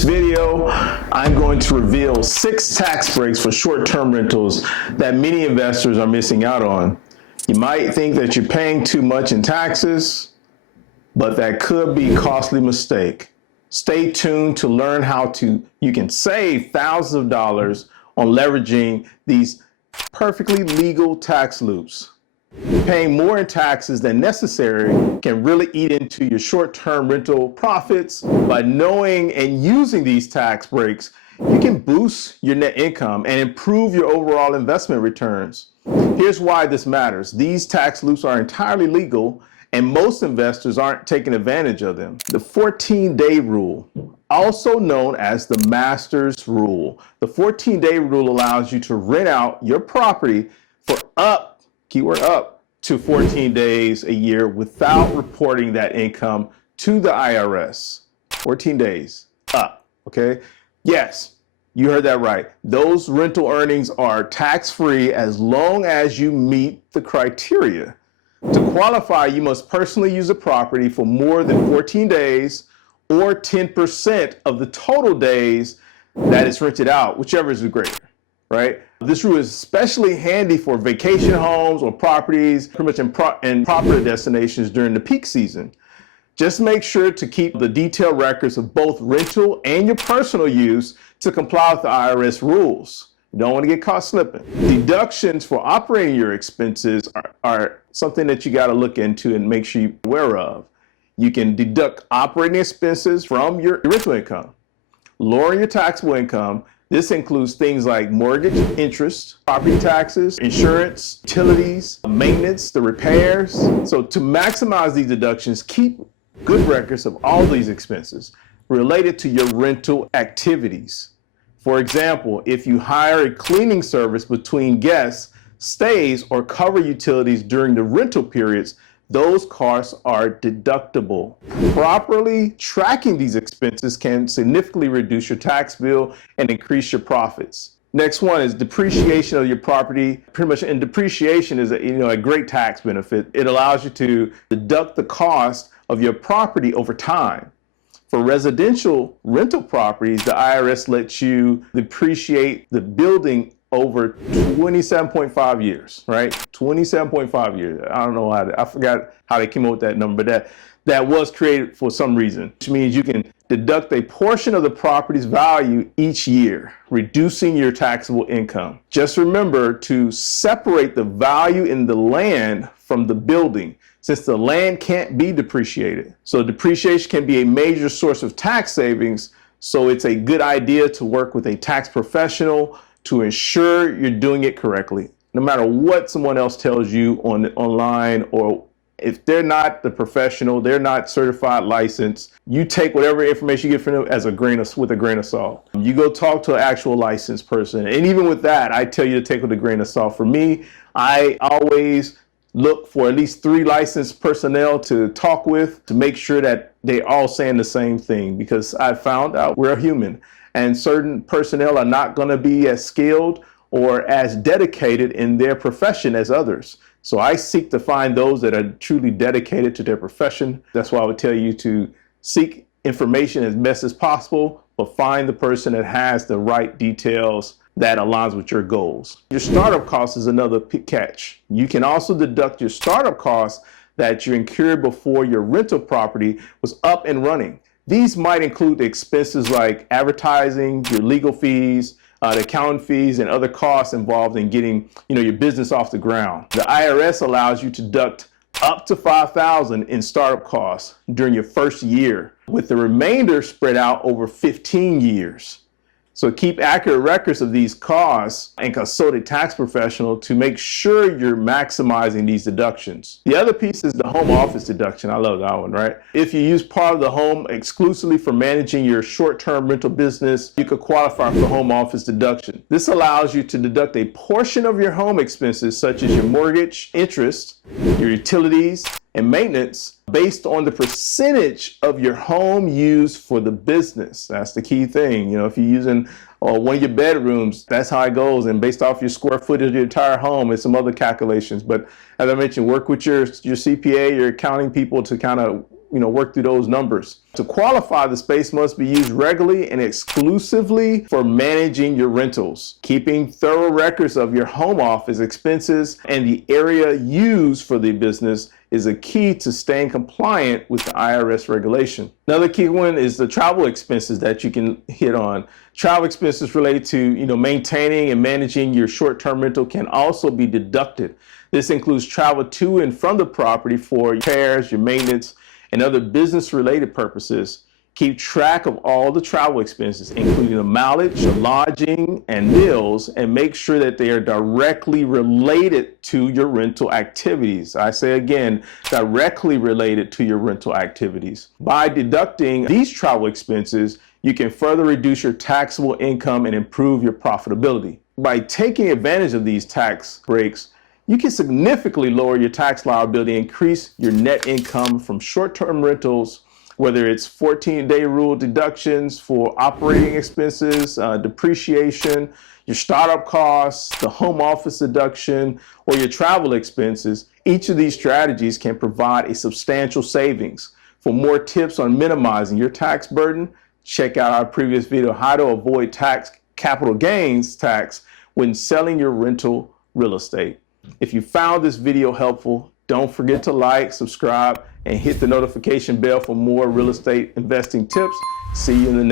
this video, I'm going to reveal 6 tax breaks for short-term rentals that many investors are missing out on. You might think that you're paying too much in taxes, but that could be a costly mistake. Stay tuned to learn how you can save thousands of dollars on leveraging these perfectly legal tax loops. Paying more in taxes than necessary can really eat into your short-term rental profits. By knowing and using these tax breaks, you can boost your net income and improve your overall investment returns. Here's why this matters. These tax loops are entirely legal, and most investors aren't taking advantage of them. The 14-day rule, also known as the master's rule. The 14-day rule allows you to rent out your property for keyword up, to 14 days a year without reporting that income to the IRS. 14 days up, okay? Yes, you heard that right. Those rental earnings are tax-free as long as you meet the criteria. To qualify, you must personally use a property for more than 14 days or 10% of the total days that is rented out, whichever is greater, right? This rule is especially handy for vacation homes or properties, pretty much in property destinations during the peak season. Just make sure to keep the detailed records of both rental and your personal use to comply with the IRS rules. You don't want to get caught slipping. Deductions for operating your expenses are something that you got to look into and make sure you're aware of. You can deduct operating expenses from your rental income, lower your taxable income. This includes things like mortgage interest, property taxes, insurance, utilities, maintenance, the repairs. So to maximize these deductions, keep good records of all these expenses related to your rental activities. For example, if you hire a cleaning service between guests, stays, or cover utilities during the rental periods, those costs are deductible. Properly tracking these expenses can significantly reduce your tax bill and increase your profits. Next one is depreciation of your property. Pretty much, and depreciation is a great tax benefit. It allows you to deduct the cost of your property over time. For residential rental properties, the IRS lets you depreciate the building over 27.5 years, right? 27.5 years. I don't know I forgot how they came up with that number, but that was created for some reason, which means you can deduct a portion of the property's value each year, reducing your taxable income. Just remember to separate the value in the land from the building, since the land can't be depreciated. So depreciation can be a major source of tax savings, so it's a good idea to work with a tax professional to ensure you're doing it correctly. No matter what someone else tells you online, or if they're not the professional, they're not certified, licensed, you take whatever information you get from them with a grain of salt. You go talk to an actual licensed person. And even with that, I tell you to take with a grain of salt. For me, I always look for at least 3 licensed personnel to talk with to make sure that they all saying the same thing, because I found out we're human and certain personnel are not going to be as skilled or as dedicated in their profession as others. So I seek to find those that are truly dedicated to their profession. That's why I would tell you to seek information as best as possible, but find the person that has the right details that aligns with your goals. Your startup cost is another catch. You can also deduct your startup costs that you incurred before your rental property was up and running. These might include the expenses like advertising, your legal fees, the accounting fees, and other costs involved in getting your business off the ground. The IRS allows you to deduct up to $5,000 in startup costs during your first year, with the remainder spread out over 15 years. So keep accurate records of these costs and consult a tax professional to make sure you're maximizing these deductions. The other piece is the home office deduction. I love that one, right? If you use part of the home exclusively for managing your short-term rental business, you could qualify for home office deduction. This allows you to deduct a portion of your home expenses, such as your mortgage, interest, your utilities, and maintenance, based on the percentage of your home used for the business. That's the key thing. If you're using one of your bedrooms, that's how it goes. And based off your square footage of your entire home and some other calculations. But as I mentioned, work with your CPA, your accounting people to kind of work through those numbers. To qualify, the space must be used regularly and exclusively for managing your rentals. Keeping thorough records of your home office expenses and the area used for the business is a key to staying compliant with the IRS regulation. Another key one is the travel expenses that you can hit on. Travel expenses related to maintaining and managing your short-term rental can also be deducted. This includes travel to and from the property for repairs, your maintenance, and other business-related purposes. Keep track of all the travel expenses, including the mileage, lodging, and meals, and make sure that they are directly related to your rental activities. I say again, directly related to your rental activities. By deducting these travel expenses, you can further reduce your taxable income and improve your profitability. By taking advantage of these tax breaks, you can significantly lower your tax liability and increase your net income from short-term rentals, whether it's 14-day rule deductions for operating expenses, depreciation, your startup costs, the home office deduction, or your travel expenses. Each of these strategies can provide a substantial savings. For more tips on minimizing your tax burden, check out our previous video, how to avoid capital gains tax when selling your rental real estate. If you found this video helpful, don't forget to like, subscribe, and hit the notification bell for more real estate investing tips. See you in the next